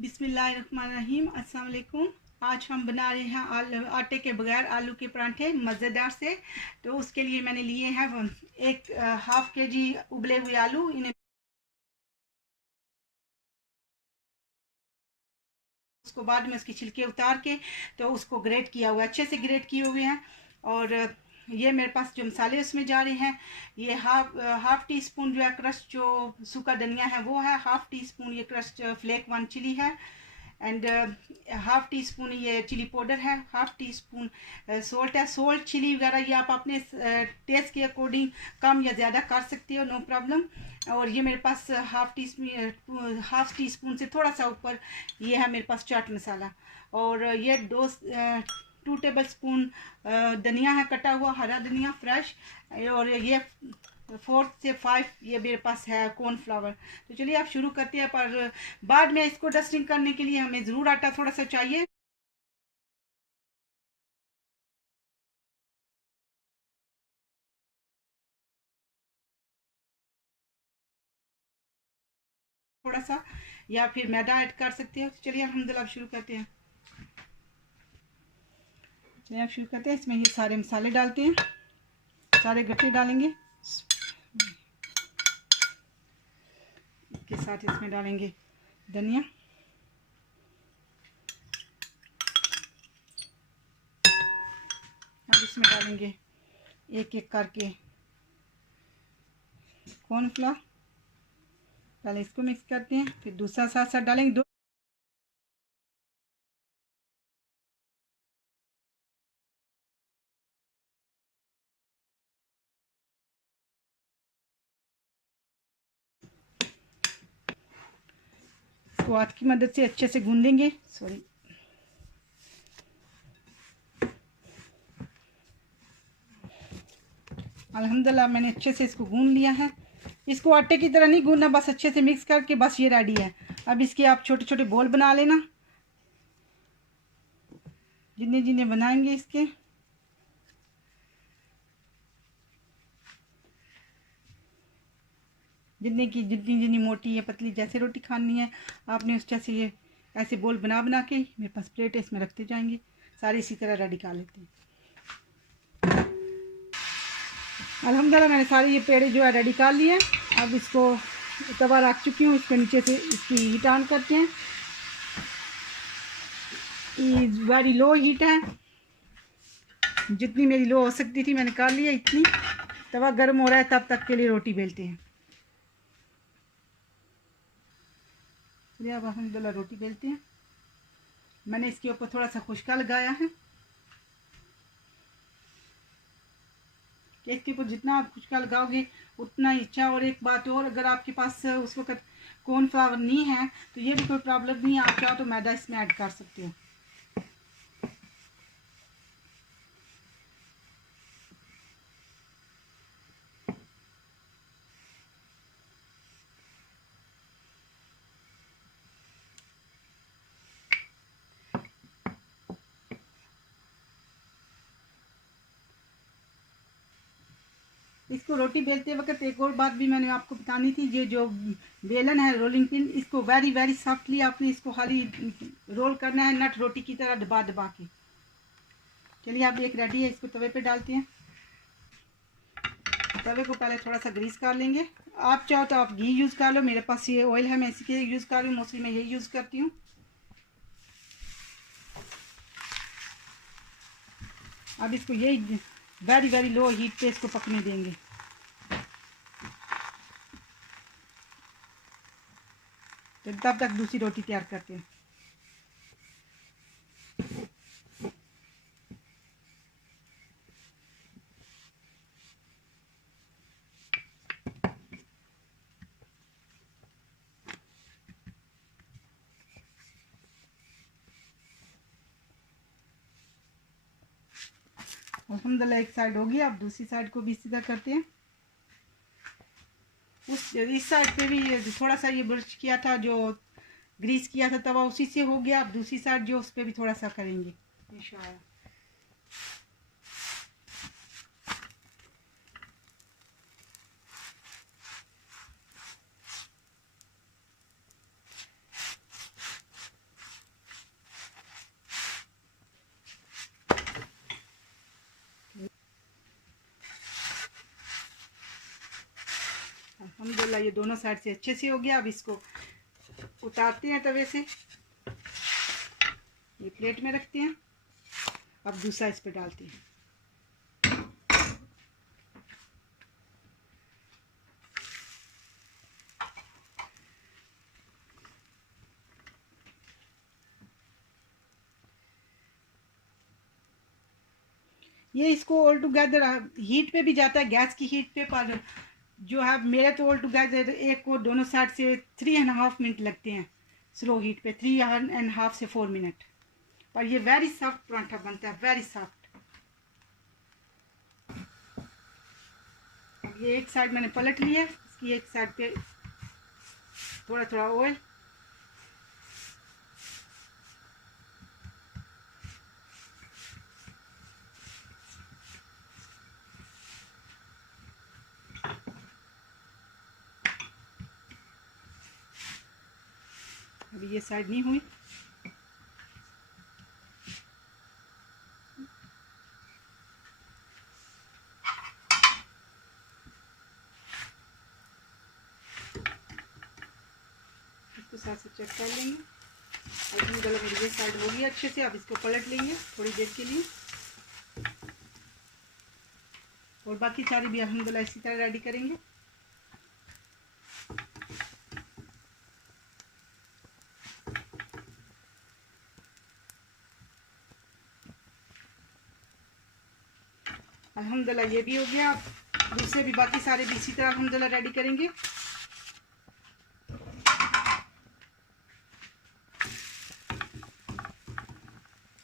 बिस्मिल्लाहिर्रहमानिर्रहीम। अस्सलाम वालेकुम। आज हम बना रहे हैं आटे के बगैर आलू के परांठे मज़ेदार से। तो उसके लिए मैंने लिए हैं एक हाफ के जी उबले हुए आलू। इन्हें उसको बाद में उसकी छिलके उतार के तो उसको ग्रेट किया हुआ, अच्छे से ग्रेट किए हुए हैं। और ये मेरे पास जो मसाले उसमें जा रहे हैं, ये हाफ टी स्पून जो है क्रस्ट जो सूखा धनिया है वो है, हाफ टी स्पून ये क्रस्ट फ्लेक वन चिली है, एंड हाफ टी स्पून ये चिली पाउडर है, हाफ टी स्पून सोल्ट है। सोल्ट चिली वगैरह ये आप अपने टेस्ट के अकॉर्डिंग कम या ज़्यादा कर सकते हो, नो प्रॉब्लम। और ये मेरे पास हाफ टी स्पून से थोड़ा सा ऊपर ये है मेरे पास चाट मसाला। और ये 2 टेबल स्पून धनिया है, कटा हुआ हरा धनिया फ्रेश। और ये 4 से 5 ये मेरे पास है कॉर्नफ्लावर। तो चलिए आप शुरू करते हैं, पर बाद में इसको डस्टिंग करने के लिए हमें ज़रूर आटा थोड़ा सा चाहिए। थोड़ा सा या फिर मैदा ऐड कर सकते हो। तो चलिए अल्हम्दुलिल्लाह शुरू करते हैं। चलिए आप शुरू करते हैं। इसमें ये सारे मसाले डालते हैं, सारे गट्टे डालेंगे। इसके साथ इसमें डालेंगे धनिया, अब इसमें डालेंगे एक एक करके कॉर्नफ्लावर। पहले इसको मिक्स करते हैं, फिर दूसरा साथ साथ डालेंगे। दो इसको हाथ की मदद से अच्छे से गूंद लेंगे। सॉरी, अल्हम्दुलिल्लाह मैंने अच्छे से इसको गूंद लिया है। इसको आटे की तरह नहीं गूंदना, बस अच्छे से मिक्स करके बस ये रेडी है। अब इसके आप छोटे छोटे बॉल बना लेना, जितने जितने बनाएंगे इसके। जितनी जितनी मोटी या पतली जैसे रोटी खानी है आपने उस जैसे ये ऐसे बोल बना बना के मेरे पास प्लेट है, इसमें रखते जाएंगे। सारे इसी तरह रेडी कर लेते हैं। अल्हम्दुलिल्लाह मैंने सारे ये पेड़े जो है रेडी कर लिए। अब इसको तवा रख चुकी हूँ, इसके नीचे से इसकी हीट ऑन करते हैं। वेरी लो हीट है, जितनी मेरी लो हो सकती थी मैंने कर लिया इतनी। तवा गर्म हो रहा है तब तक के लिए रोटी बेलते हैं। चलिए अब अल्हम्दुलिल्लाह रोटी बेलते हैं। मैंने इसके ऊपर थोड़ा सा खुशका लगाया है कि इसके ऊपर जितना आप खुशका लगाओगे उतना ही अच्छा। और एक बात और, अगर आपके पास उस वक्त कॉर्नफ्लावर नहीं है तो ये भी कोई प्रॉब्लम नहीं है, आप चाहो तो मैदा इसमें ऐड कर सकते हो। इसको रोटी बेलते वक्त एक और बात भी मैंने आपको बतानी थी। ये जो बेलन है रोलिंग पिन, इसको वेरी वेरी सॉफ्टली आपने इसको खाली रोल करना है, नट रोटी की तरह दबा दबा के। चलिए अब एक रेडी है, इसको तवे पे डालते हैं। तवे को पहले थोड़ा सा ग्रीस कर लेंगे। आप चाहो तो आप घी यूज़ कर लो, मेरे पास ये ऑयल है मैं इसी के यूज़ कर रही हूँ, मोस्टली मैं यही यूज़ करती हूँ। अब इसको यही वेरी वेरी लो हीट पे इसको पकने देंगे। तो तब तक दूसरी रोटी तैयार करते हैं। अल्हम्दुलिल्लाह एक साइड होगी, अब दूसरी साइड को भी इसी तरह करते हैं। इस साइड पे भी थोड़ा सा ये ब्रश किया था, जो ग्रीस किया था तवा, उसी से हो गया। अब दूसरी साइड जो उस पर भी थोड़ा सा करेंगे इंशाल्लाह। ये दोनों साइड से अच्छे से हो गया। अब इसको उतारते हैं तवे से, ये प्लेट में रखते हैं। अब दूसरा इस पे डालते हैं। ये इसको ऑल टुगेदर हीट पे भी जाता है, गैस की हीट पे, पर जो है मेरे तो ऑल टुगेदर एक को दोनों साइड से 3.5 मिनट लगते हैं स्लो हीट पे, 3.5 से 4 मिनट। पर ये वेरी सॉफ्ट पराठा बनता है, वेरी सॉफ्ट। ये एक साइड मैंने पलट लिया, इसकी एक साइड पे थोड़ा थोड़ा ऑयल। अभी ये साइड नहीं हुई, इसको साथ से चेक कर लेंगे। अल्हम्दुलिल्लाह मेरी ये साइड हो गई अच्छे से। अब इसको पलट लेंगे थोड़ी देर के लिए, और बाकी सारी भी अल्हम्दुलिल्लाह इसी तरह रेडी करेंगे। अल्हम्दुलिल्लाह ये भी हो गया। दूसरे भी बाकी सारे भी इसी तरह अल्हम्दुलिल्लाह रेडी करेंगे।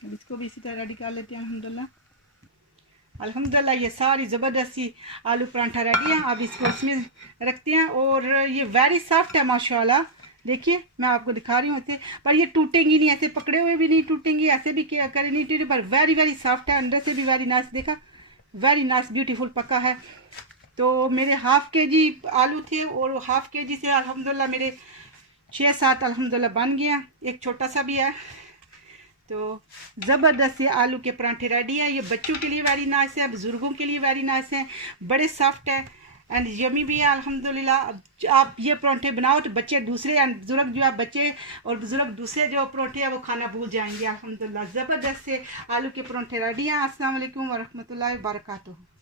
अब इसको भी इसी तरह रेडी कर लेते हैं अल्हम्दुलिल्लाह। अल्हम्दुलिल्लाह ये सारी ज़बरदस्ती आलू पराठा रेडी है। अब इसको इसमें रखते हैं, और ये वेरी सॉफ्ट है माशाल्लाह। देखिए मैं आपको दिखा रही हूँ ऐसे, पर ये टूटेंगी नहीं, ऐसे पकड़े हुए भी नहीं टूटेंगी, ऐसे भी करे नहीं टूटे, पर वेरी वेरी सॉफ्ट है, अंदर से भी वेरी नाइस। देखा, वेरी नाइस ब्यूटीफुल पका है। तो मेरे हाफ़ केजी आलू थे, और हाफ़ केजी से अल्हम्दुलिल्लाह मेरे 6-7 अल्हम्दुलिल्लाह बन गया। एक छोटा सा भी है। तो ज़बरदस्त से आलू के पराठे रेडी है। ये बच्चों के लिए वेरी नाइस है, बुज़ुर्गों के लिए वेरी नाइस है, बड़े सॉफ्ट है एंड यमी भी है अल्हम्दुलिल्लाह। आप ये पराठे बनाओ तो बच्चे दूसरे एंड बुज़ुर्ग जो है, बच्चे और बुज़ुर्ग दूसरे जो पराठे हैं वो खाना भूल जाएंगे अल्हम्दुलिल्लाह। ज़बरदस्त से आलू के पराठे रेडी हैं। अस्सलाम वालेकुम व रहमतुल्लाहि व बरकातुहू।